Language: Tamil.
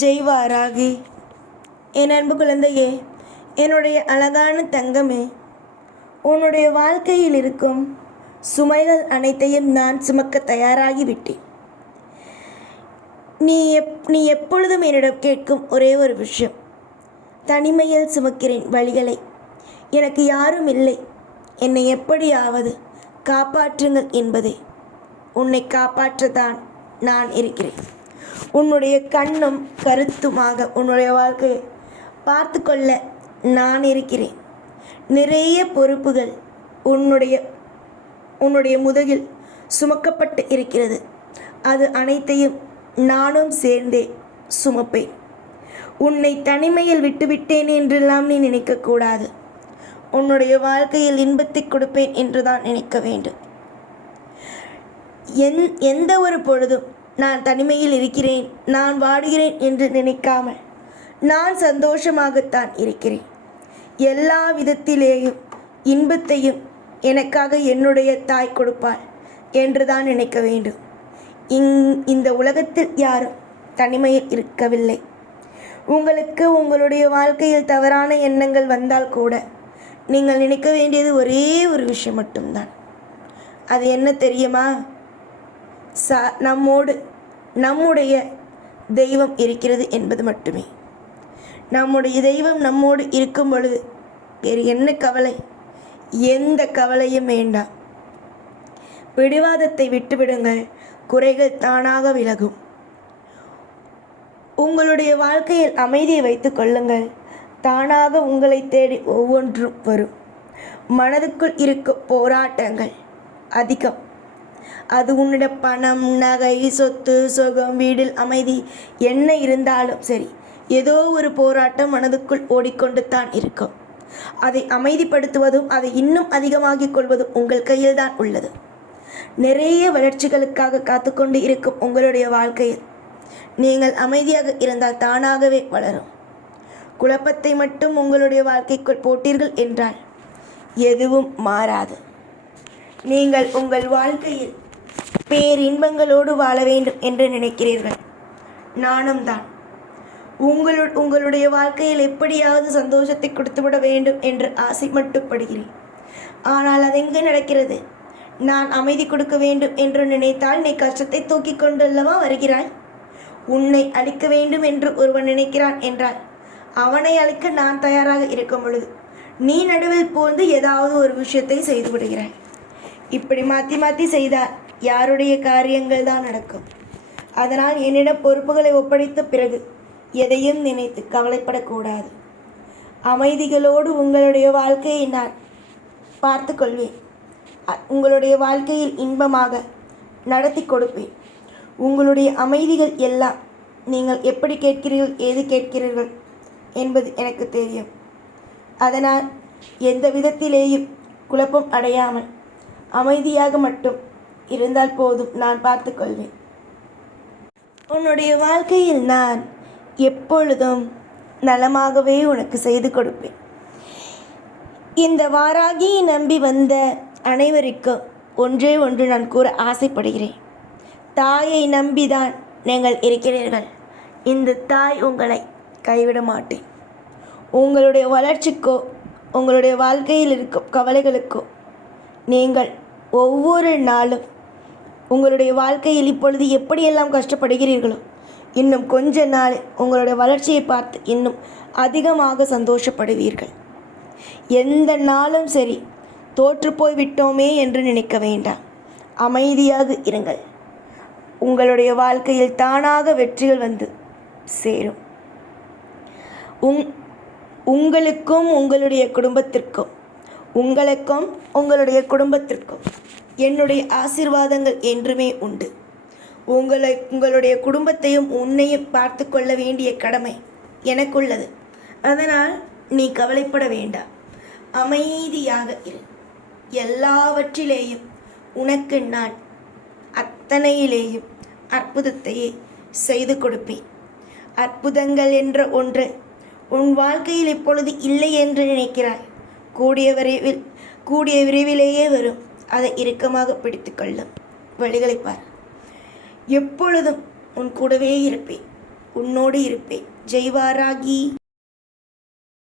ஜெய் வாராகி. என் அன்பு குழந்தையே, என்னுடைய அழகான தங்கமே, உன்னுடைய வாழ்க்கையில் இருக்கும் சுமைகள் அனைத்தையும் நான் சுமக்க தயாராகிவிட்டேன். நீ எப்பொழுதும் என்னிடம் கேட்கும் ஒரே ஒரு விஷயம், தனிமையில் சுமக்கிறேன் வழிகளை, எனக்கு யாரும் இல்லை, என்னை எப்படியாவது காப்பாற்றுங்கள் என்பதே. உன்னை காப்பாற்றத்தான் நான் இருக்கிறேன். உன்னுடைய கண்ணும் கருத்துமாக உன்னுடைய வாழ்க்கையை பார்த்து கொள்ள நான் இருக்கிறேன். நிறைய பொறுப்புகள் உன்னுடைய முதுகில் சுமக்கப்பட்டு இருக்கிறது. அது அனைத்தையும் நானும் சேர்ந்தே சுமப்பேன். உன்னை தனிமையில் விட்டுவிட்டேன் என்றெல்லாம் நீ நினைக்கக்கூடாது. உன்னுடைய வாழ்க்கையில் இன்பத்தை கொடுப்பேன் என்றுதான் நினைக்க வேண்டும். எந்த ஒரு பொழுதும் நான் தனிமையில் இருக்கிறேன், நான் வாடுகிறேன் என்று நினைக்காமல் நான் சந்தோஷமாகத்தான் இருக்கிறேன். எல்லா விதத்திலேயும் இன்பத்தையும் எனக்காக என்னுடைய தாய் கொடுப்பாள் என்றுதான் நினைக்க வேண்டும். இந்த உலகத்தில் யாரும் தனிமையில் இருக்கவில்லை. உங்களுக்கு உங்களுடைய வாழ்க்கையில் தவறான எண்ணங்கள் வந்தால் கூட நீங்கள் நினைக்க வேண்டியது ஒரே ஒரு விஷயம் மட்டும்தான். அது என்ன தெரியுமா? நம்முடைய தெய்வம் இருக்கிறது என்பது மட்டுமே. நம்முடைய தெய்வம் நம்மோடு இருக்கும் பொழுது வேறு என்ன கவலை? எந்த கவலையும் வேண்டாம். பிடிவாதத்தை விட்டுவிடுங்கள், குறைகள் தானாக விலகும். உங்களுடைய வாழ்க்கையில் அமைதியை வைத்துக் கொள்ளுங்கள், தானாக உங்களை தேடி ஒவ்வொன்றும் வரும். மனதுக்குள் இருக்கும் போராட்டங்கள் அதிகம். அது உன்னிட பணம், நகை, சொத்து, சுகம், வீடில் அமைதி என்ன இருந்தாலும் சரி, ஏதோ ஒரு போராட்டம் மனதுக்குள் ஓடிக்கொண்டு தான் இருக்கும். அதை அமைதிப்படுத்துவதும் அதை இன்னும் அதிகமாகிக் கொள்வதும் உங்கள் கையில் தான் உள்ளது. நிறைய வளர்ச்சிகளுக்காக காத்துக்கொண்டு இருக்கும் உங்களுடைய வாழ்க்கையில் நீங்கள் அமைதியாக இருந்தால் தானாகவே வளரும். குழப்பத்தை மட்டும் உங்களுடைய வாழ்க்கைக்குள் போட்டீர்கள் என்றால் எதுவும் மாறாது. நீங்கள் உங்கள் வாழ்க்கையில் பேரின்பங்களோடு வாழ வேண்டும் என்று நினைக்கிறீர்கள். நானும் தான் உங்களுடைய வாழ்க்கையில் எப்படியாவது சந்தோஷத்தை கொடுத்துவிட வேண்டும் என்று ஆசை மட்டுப்படுகிறேன். ஆனால் அது எங்கே நடக்கிறது? நான் அமைதி கொடுக்க வேண்டும் என்று நினைத்தால் நீ கஷ்டத்தை தூக்கி கொண்டல்லவா வருகிறாய். உன்னை அழிக்க வேண்டும் என்று ஒருவன் நினைக்கிறான் என்றால் அவனை அழிக்க நான் தயாராக இருக்கும் பொழுது நீ நடுவில் போந்து ஏதாவது ஒரு விஷயத்தை செய்து விடுகிறாய். இப்படி மாற்றி மாற்றி செய்தால் யாருடைய காரியங்கள் தான் நடக்கும். அதனால் என்னிடம் பொறுப்புகளை ஒப்படைத்த பிறகு எதையும் நினைத்து கவலைப்படக்கூடாது. அமைதிகளோடு உங்களுடைய வாழ்க்கையை நான் பார்த்து கொள்வேன். உங்களுடைய வாழ்க்கையில் இன்பமாக நடத்தி கொடுப்பேன். உங்களுடைய அமைதிகள் எல்லாம் நீங்கள் எப்படி கேட்கிறீர்கள், ஏது கேட்கிறீர்கள் என்பது எனக்கு தெரியும். அதனால் எந்த விதத்திலேயும் குழப்பம் அடையாமல் அமைதியாக மட்டும் இருந்தால் போதும், நான் பார்த்து கொள்வேன். உன்னுடைய வாழ்க்கையில் நான் எப்பொழுதும் நலமாகவே உனக்கு செய்து கொடுப்பேன். இந்த வாராகியை நம்பி வந்த அனைவருக்கும் ஒன்றே ஒன்று நான் கூற ஆசைப்படுகிறேன். தாயை நம்பிதான் நீங்கள் இருக்கிறீர்கள். இந்த தாய் உங்களை கைவிட மாட்டேன். உங்களுடைய வளர்ச்சிக்கோ உங்களுடைய வாழ்க்கையில் இருக்கும் கவலைகளுக்கோ நீங்கள் ஒவ்வொரு நாளும் உங்களுடைய வாழ்க்கையில் இப்பொழுது எப்படியெல்லாம் கஷ்டப்படுகிறீர்களோ இன்னும் கொஞ்ச நாள் உங்களுடைய வளர்ச்சியை பார்த்து இன்னும் அதிகமாக சந்தோஷப்படுவீர்கள். எந்த நாளும் சரி தோற்று போய் விட்டோமே என்று நினைக்க வேண்டாம். அமைதியாக இருங்கள். உங்களுடைய வாழ்க்கையில் தானாக வெற்றிகள் வந்து சேரும். உங்களுக்கும் உங்களுடைய குடும்பத்திற்கும் என்னுடைய ஆசீர்வாதங்கள் என்றுமே உண்டு. உங்களுடைய குடும்பத்தையும் உன்னையும் பார்த்து கொள்ள வேண்டிய கடமை எனக்குள்ளது. அதனால் நீ கவலைப்பட வேண்டாம். அமைதியாக இரு. எல்லாவற்றிலேயும் உனக்கு நான் அத்தனையிலேயும் அற்புதத்தையே செய்து கொடுப்பேன். அற்புதங்கள் என்ற ஒன்று உன் வாழ்க்கையில் இப்பொழுது இல்லை என்று நினைக்கிறாய். கூடிய விரைவிலேயே வரும். அதை இறுக்கமாக பிடித்துக்கொள்ளும். வழிகளை பார். எப்பொழுதும் உன் கூடவே இருப்பேன். உன்னோடு இருப்பேன். ஜெய் வாராகி.